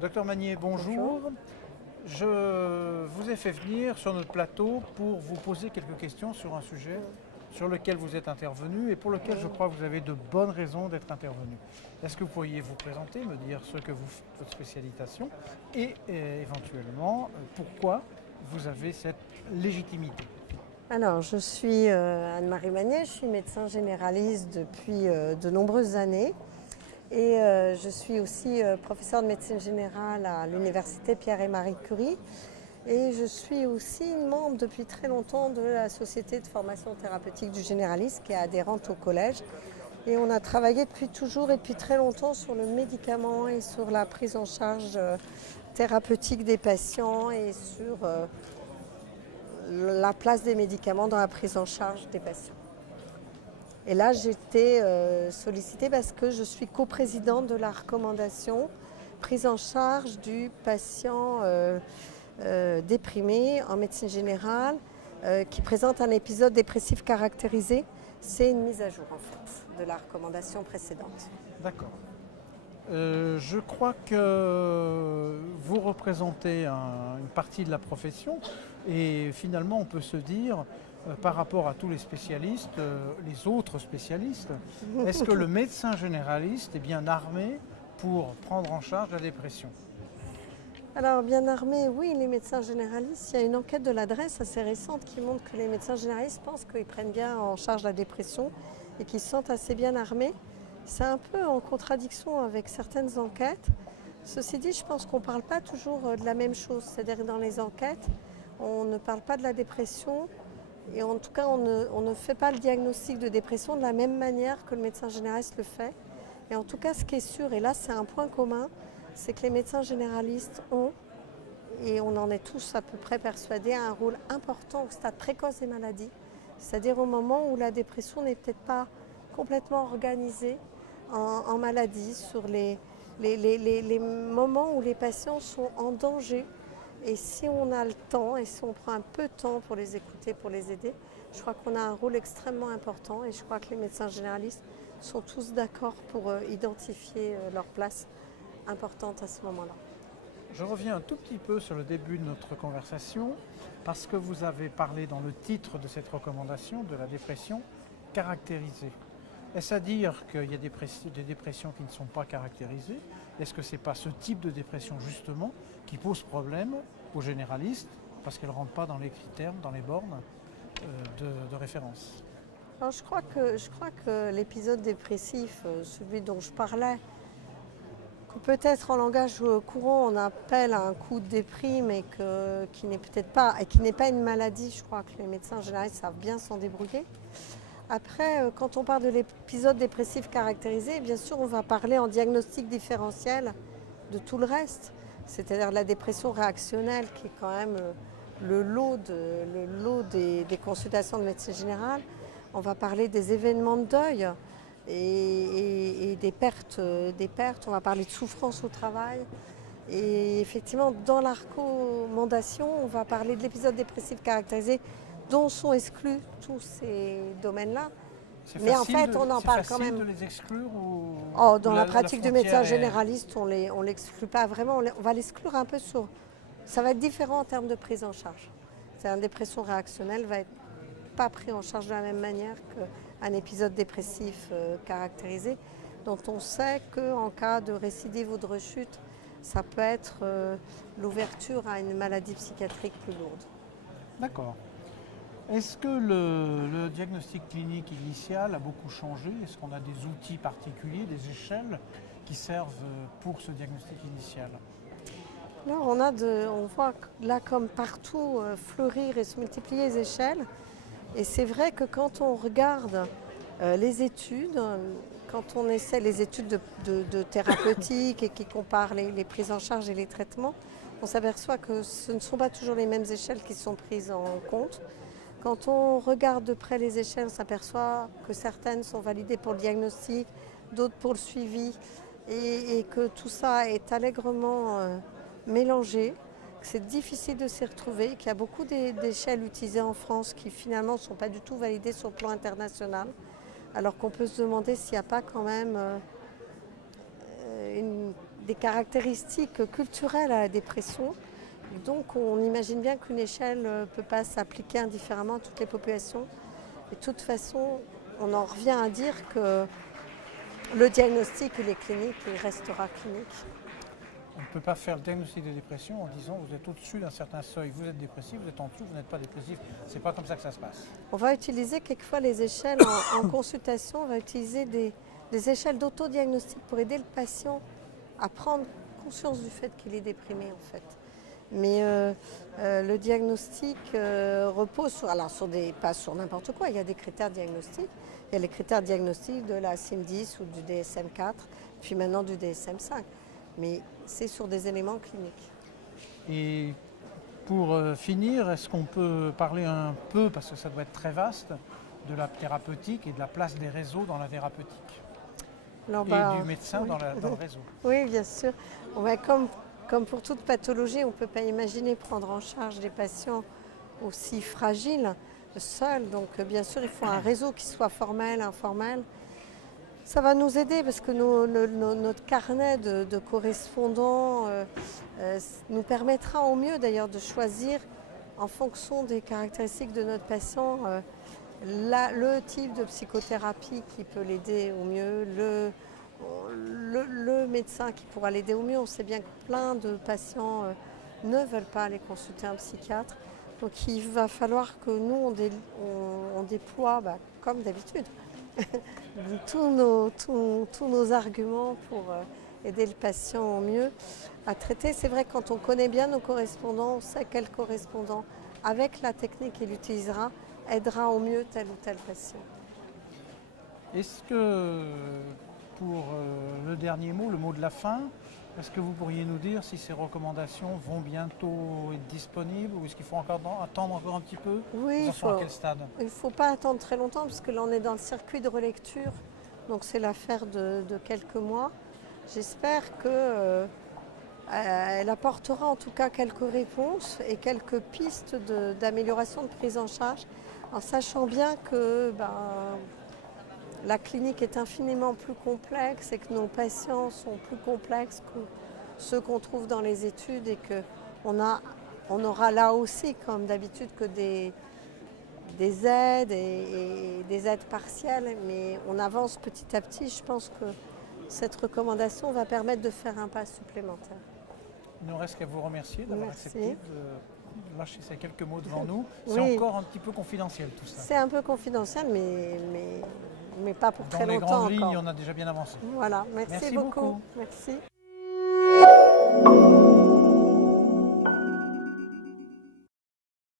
Docteur Magnier, bonjour. Je vous ai fait venir sur notre plateau pour vous poser quelques questions sur un sujet sur lequel vous êtes intervenu et pour lequel je crois que vous avez de bonnes raisons d'être intervenu. Est-ce que vous pourriez vous présenter, me dire ce que vous faites, votre spécialisation et éventuellement pourquoi vous avez cette légitimité? Alors, je suis Anne-Marie Magnier, je suis médecin généraliste depuis de nombreuses années et je suis aussi professeure de médecine générale à l'université Pierre et Marie Curie et je suis aussi membre depuis très longtemps de la Société de formation thérapeutique du généraliste qui est adhérente au collège. Et on a travaillé depuis toujours et depuis très longtemps sur le médicament et sur la prise en charge thérapeutique des patients et sur la place des médicaments dans la prise en charge des patients. Et là, j'ai été sollicitée parce que je suis coprésidente de la recommandation prise en charge du patient déprimé en médecine générale qui présente un épisode dépressif caractérisé. C'est une mise à jour en fait de la recommandation précédente. D'accord. Je crois que vous représentez une partie de la profession et finalement on peut se dire par rapport à tous les spécialistes, les autres spécialistes, est-ce que le médecin généraliste est bien armé pour prendre en charge la dépression? Alors bien armé, oui, les médecins généralistes, il y a une enquête de l'adresse assez récente qui montre que les médecins généralistes pensent qu'ils prennent bien en charge la dépression et qu'ils se sentent assez bien armés. C'est un peu en contradiction avec certaines enquêtes. Ceci dit, je pense qu'on ne parle pas toujours de la même chose. C'est-à-dire que dans les enquêtes, on ne parle pas de la dépression et en tout cas, on ne fait pas le diagnostic de dépression de la même manière que le médecin généraliste le fait. Et en tout cas, ce qui est sûr, et là c'est un point commun, c'est que les médecins généralistes ont, et on en est tous à peu près persuadés, un rôle important au stade précoce des maladies, c'est-à-dire au moment où la dépression n'est peut-être pas complètement organisée en maladie, sur les moments où les patients sont en danger. Et si on a le temps et si on prend un peu de temps pour les écouter, pour les aider, je crois qu'on a un rôle extrêmement important et je crois que les médecins généralistes sont tous d'accord pour identifier leur place importante à ce moment-là. Je reviens un tout petit peu sur le début de notre conversation parce que vous avez parlé dans le titre de cette recommandation de la dépression caractérisée. Est-ce à dire qu'il y a des dépressions qui ne sont pas caractérisées? Est-ce que ce n'est pas ce type de dépression justement qui pose problème aux généralistes parce qu'elle ne rentre pas dans les critères, dans les bornes de référence? Alors je crois que l'épisode dépressif, celui dont je parlais, que peut-être en langage courant on appelle un coup de déprime et qui n'est peut-être pas, et qui n'est pas une maladie, je crois que les médecins généralistes savent bien s'en débrouiller. Après, quand on parle de l'épisode dépressif caractérisé, bien sûr, on va parler en diagnostic différentiel de tout le reste, c'est-à-dire la dépression réactionnelle, qui est quand même le lot des consultations de médecine générale. On va parler des événements de deuil et des pertes. On va parler de souffrance au travail. Et effectivement, dans la recommandation, on va parler de l'épisode dépressif caractérisé dont sont exclus tous ces domaines-là. Mais en fait, on en parle quand même. C'est facile de les exclure ou Dans la pratique du médecin généraliste, on ne l'exclut pas vraiment. On va l'exclure un peu sur... Ça va être différent en termes de prise en charge. C'est-à-dire une dépression réactionnelle ne va être pas pris en charge de la même manière qu'un épisode dépressif caractérisé, dont on sait qu'en cas de récidive ou de rechute, ça peut être l'ouverture à une maladie psychiatrique plus lourde. D'accord. Est-ce que le diagnostic clinique initial a beaucoup changé? Est-ce qu'on a des outils particuliers, des échelles qui servent pour ce diagnostic initial? Là, on voit là comme partout fleurir et se multiplier les échelles. Et c'est vrai que quand on regarde les études, quand on essaie les études de thérapeutique et qui comparent les prises en charge et les traitements, on s'aperçoit que ce ne sont pas toujours les mêmes échelles qui sont prises en compte. Quand on regarde de près les échelles, on s'aperçoit que certaines sont validées pour le diagnostic, d'autres pour le suivi, et que tout ça est allègrement mélangé, que c'est difficile de s'y retrouver, qu'il y a beaucoup d'échelles utilisées en France qui finalement ne sont pas du tout validées sur le plan international, alors qu'on peut se demander s'il n'y a pas quand même des caractéristiques culturelles à la dépression. Donc on imagine bien qu'une échelle ne peut pas s'appliquer indifféremment à toutes les populations. Et de toute façon, on en revient à dire que le diagnostic, il est clinique et il restera clinique. On ne peut pas faire le diagnostic de dépression en disant vous êtes au-dessus d'un certain seuil, vous êtes dépressif, vous êtes en dessous, vous n'êtes pas dépressif. C'est pas comme ça que ça se passe. On va utiliser quelquefois les échelles en consultation, on va utiliser des échelles d'autodiagnostic pour aider le patient à prendre conscience du fait qu'il est déprimé en fait. Mais le diagnostic repose pas sur n'importe quoi, il y a des critères diagnostiques. Il y a les critères diagnostiques de la CIM-10 ou du DSM-4, puis maintenant du DSM-5. Mais c'est sur des éléments cliniques. Et pour finir, est-ce qu'on peut parler un peu, parce que ça doit être très vaste, de la thérapeutique et de la place des réseaux dans la thérapeutique et du médecin oui. dans le réseau? Oui, bien sûr. Comme pour toute pathologie, on ne peut pas imaginer prendre en charge des patients aussi fragiles seuls. Donc bien sûr, il faut un réseau qui soit formel, informel. Ça va nous aider parce que notre carnet de correspondants nous permettra au mieux d'ailleurs de choisir en fonction des caractéristiques de notre patient le type de psychothérapie qui peut l'aider au mieux, le médecin qui pourra l'aider au mieux. On sait bien que plein de patients ne veulent pas aller consulter un psychiatre. Donc il va falloir que nous, on déploie, comme d'habitude, tous nos arguments pour aider le patient au mieux à traiter. C'est vrai que quand on connaît bien nos correspondants, on sait quel correspondant, avec la technique qu'il utilisera, aidera au mieux tel ou tel patient. Est-ce que, pour le dernier mot, le mot de la fin, est-ce que vous pourriez nous dire si ces recommandations vont bientôt être disponibles ou est-ce qu'il faut attendre encore un petit peu? Oui, à quel stade? il ne faut pas attendre très longtemps parce que là on est dans le circuit de relecture, donc c'est l'affaire de quelques mois. J'espère qu'elle apportera en tout cas quelques réponses et quelques pistes d'amélioration de prise en charge, en sachant bien que la clinique est infiniment plus complexe et que nos patients sont plus complexes que ceux qu'on trouve dans les études et qu'on aura là aussi, comme d'habitude, que des aides et des aides partielles, mais on avance petit à petit. Je pense que cette recommandation va permettre de faire un pas supplémentaire. Il ne nous reste qu'à vous remercier d'avoir accepté de lâcher ces quelques mots devant nous. C'est Oui. encore un petit peu confidentiel tout ça. C'est un peu confidentiel, mais pas pour très Dans les longtemps grandes lignes, encore. on a déjà bien avancé. Voilà, merci beaucoup. beaucoup. Merci.